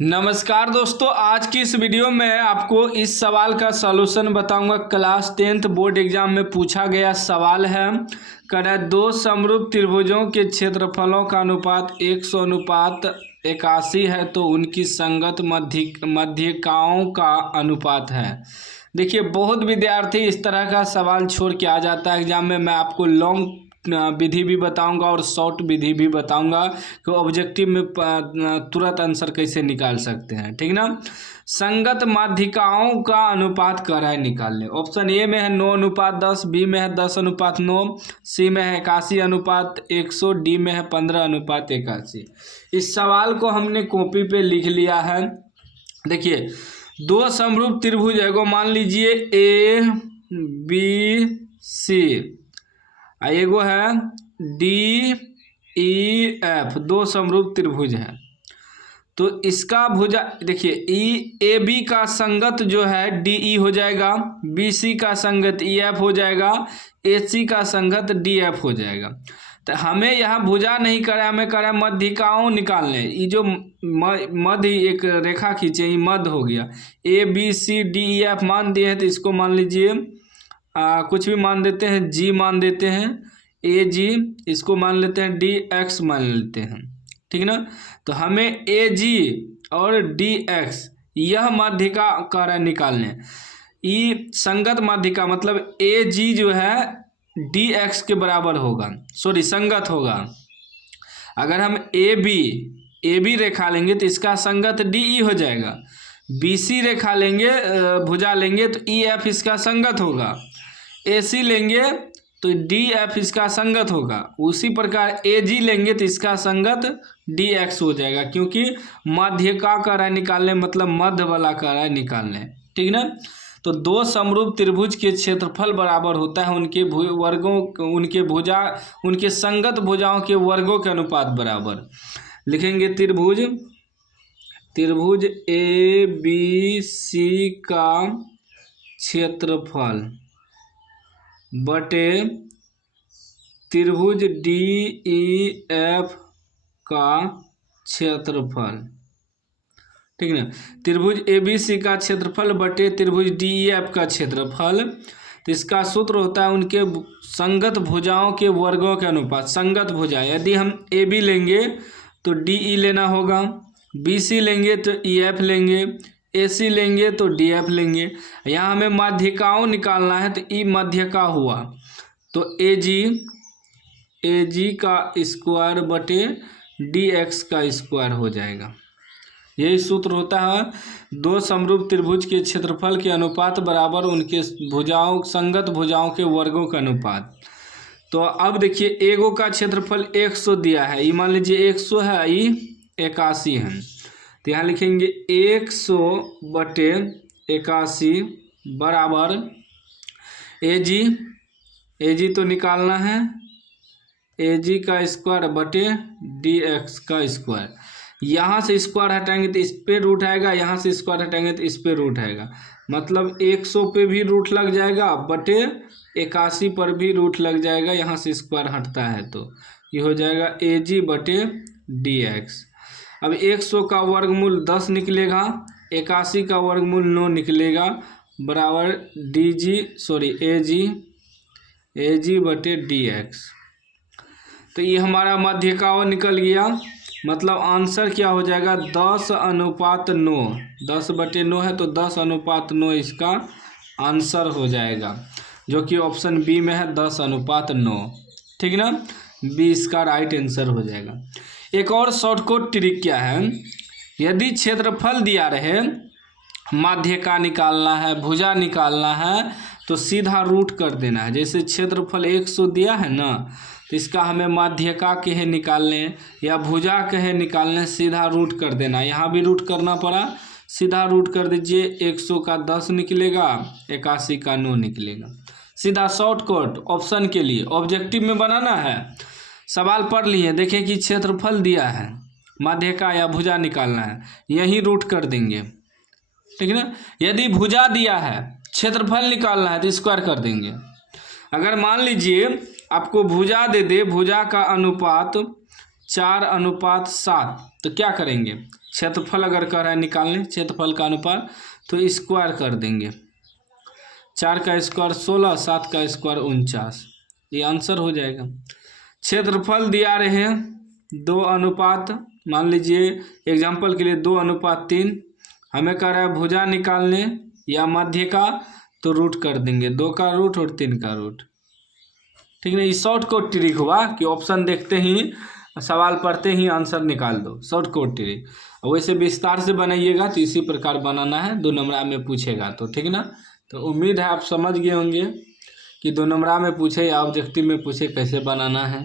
नमस्कार दोस्तों, आज की इस वीडियो में आपको इस सवाल का सॉल्यूशन बताऊंगा। क्लास 10th बोर्ड एग्जाम में पूछा गया सवाल है। कह दो समरूप त्रिभुजों के क्षेत्रफलों का अनुपात 100:81 है तो उनकी संगत मध्यिकाओं का अनुपात है। देखिए, बहुत विद्यार्थी इस तरह का सवाल छोड़ के आ जाता है एग्जाम में। मैं आपको लॉन्ग विधि भी बताऊंगा और शॉर्ट विधि भी बताऊंगा कि ऑब्जेक्टिव में तुरंत आंसर कैसे निकाल सकते हैं, ठीक ना। संगत माध्यिकाओं का अनुपात कर रहा है निकालने। ऑप्शन ए में है 9:10, बी में है 10:9, सी में है 81:100, डी में है 15:81। इस सवाल को हमने कॉपी पे लिख लिया है। देखिए, दो समरूप त्रिभुज है, मान लीजिए ए बी सी, एगो है डी ई एफ, दो समरूप त्रिभुज है। तो इसका भुजा देखिए, ई ए बी का संगत जो है डी ई हो जाएगा, बी सी का संगत ई एफ हो जाएगा, ए सी का संगत डी एफ हो जाएगा। तो हमें यहाँ भुजा नहीं करा, हमें करा मध्यिकाओं निकालने। ये जो मध्य एक रेखा खींचे, ये मध्य हो गया। A B C D E F मान दिए हैं तो इसको मान लीजिए कुछ भी मान देते हैं, जी मान देते हैं, ए जी, इसको मान लेते हैं डी एक्स मान लेते हैं, ठीक ना। तो हमें ए जी और डी एक्स यह माध्यिका कार्य निकालने। ई संगत माध्यिका मतलब ए जी जो है डी एक्स के बराबर होगा, सॉरी संगत होगा। अगर हम ए बी रेखा लेंगे तो इसका संगत डी ई हो जाएगा। बी सी रेखा लेंगे, भुजा लेंगे तो ई एफ इसका संगत होगा। ए सी लेंगे तो डी एफ इसका संगत होगा। उसी प्रकार ए जी लेंगे तो इसका संगत डी एक्स हो जाएगा, क्योंकि मध्यिका का राय निकालने मतलब मध्य वाला का राय निकालने, ठीक ना। तो दो समरूप त्रिभुज के क्षेत्रफल बराबर होता है उनके वर्गों, उनके संगत भुजाओं के वर्गों के अनुपात बराबर। लिखेंगे त्रिभुज ए बी सी का क्षेत्रफल बटे त्रिभुज डी ई एफ का क्षेत्रफल, ठीक ना। त्रिभुज ए बी सी का क्षेत्रफल बटे त्रिभुज डी ई एफ का क्षेत्रफल। तो इसका सूत्र होता है उनके संगत भुजाओं के वर्गों के अनुपात। संगत भुजा, यदि हम ए बी लेंगे तो डी ई लेना होगा, बी सी लेंगे तो ई एफ लेंगे, ए सी लेंगे तो डी एफ लेंगे। यहाँ हमें माध्यिकाओं निकालना है तो ई मध्यिका हुआ तो ए जी का स्क्वायर बटे डी एक्स का स्क्वायर हो जाएगा। यही सूत्र होता है दो समरूप त्रिभुज के क्षेत्रफल के अनुपात बराबर उनके भुजाओं, संगत भुजाओं के वर्गों का अनुपात। तो अब देखिए, एगो का क्षेत्रफल 100 दिया है, ये मान लीजिए 100 है, ये 81 है। तो यहाँ लिखेंगे 100/81 बराबर ए जी तो निकालना है, ए जी का स्क्वायर बटे डी एक्स का स्क्वायर। यहाँ से स्क्वायर हटाएंगे तो इस पे रूट आएगा, यहाँ से स्क्वायर हटाएंगे तो इस पे रूट आएगा। मतलब 100 पे भी रूट लग जाएगा बटे 81 पर भी रूट लग जाएगा। यहाँ से स्क्वायर हटता है तो ये हो जाएगा ए जी बटे डी एक्स। अब 100 का वर्गमूल 10 निकलेगा, 81 का वर्गमूल 9 निकलेगा, बराबर ए जी बटे डी एक्स। तो ये हमारा मध्यिकाओं निकल गया। मतलब आंसर क्या हो जाएगा, 10:9। 10/9 है तो 10:9 इसका आंसर हो जाएगा, जो कि ऑप्शन बी में है 10:9, ठीक ना। बी इसका राइट आंसर हो जाएगा। एक और शॉर्टकट ट्रिक क्या है, यदि क्षेत्रफल दिया रहे, माध्यिका निकालना है, भुजा निकालना है, तो सीधा रूट कर देना है। जैसे क्षेत्रफल 100 दिया है ना, तो इसका हमें माध्यिका के है निकालने या भुजा के है निकालने, सीधा रूट कर देना। यहाँ भी रूट करना पड़ा, सीधा रूट कर दीजिए। 100 का 10 निकलेगा, 81 का 9 निकलेगा। सीधा शॉर्टकट ऑप्शन के लिए ऑब्जेक्टिव में बनाना है। सवाल पढ़ लिए, देखें कि क्षेत्रफल दिया है, माध्यिका या भुजा निकालना है, यही रूट कर देंगे, ठीक है ना। यदि भुजा दिया है, क्षेत्रफल निकालना है तो स्क्वायर कर देंगे। अगर मान लीजिए आपको भुजा दे दे, भुजा का अनुपात 4:7, तो क्या करेंगे, क्षेत्रफल अगर कह रहा है निकालने क्षेत्रफल का अनुपात, तो स्क्वायर कर देंगे। 4 का स्क्वायर 16, 7 का स्क्वायर 49, ये आंसर हो जाएगा। क्षेत्रफल दिया रहे हैं 2 अनुपात, मान लीजिए एग्जाम्पल के लिए 2:3, हमें कह रहा है भुजा निकालने या मध्य का, तो रूट कर देंगे, 2 का रूट और 3 का रूट। ठीक है, ये शॉर्ट कोड ट्रिक हुआ कि ऑप्शन देखते ही सवाल पढ़ते ही आंसर निकाल दो, शॉर्ट कोड ट्रिक। वैसे विस्तार से बनाइएगा तो इसी प्रकार बनाना है, 2 नंबरा में पूछेगा तो, ठीक ना। तो उम्मीद है आप समझ गए होंगे कि 2 नंबरा में पूछे या ऑब्जेक्टिव में पूछे कैसे बनाना है।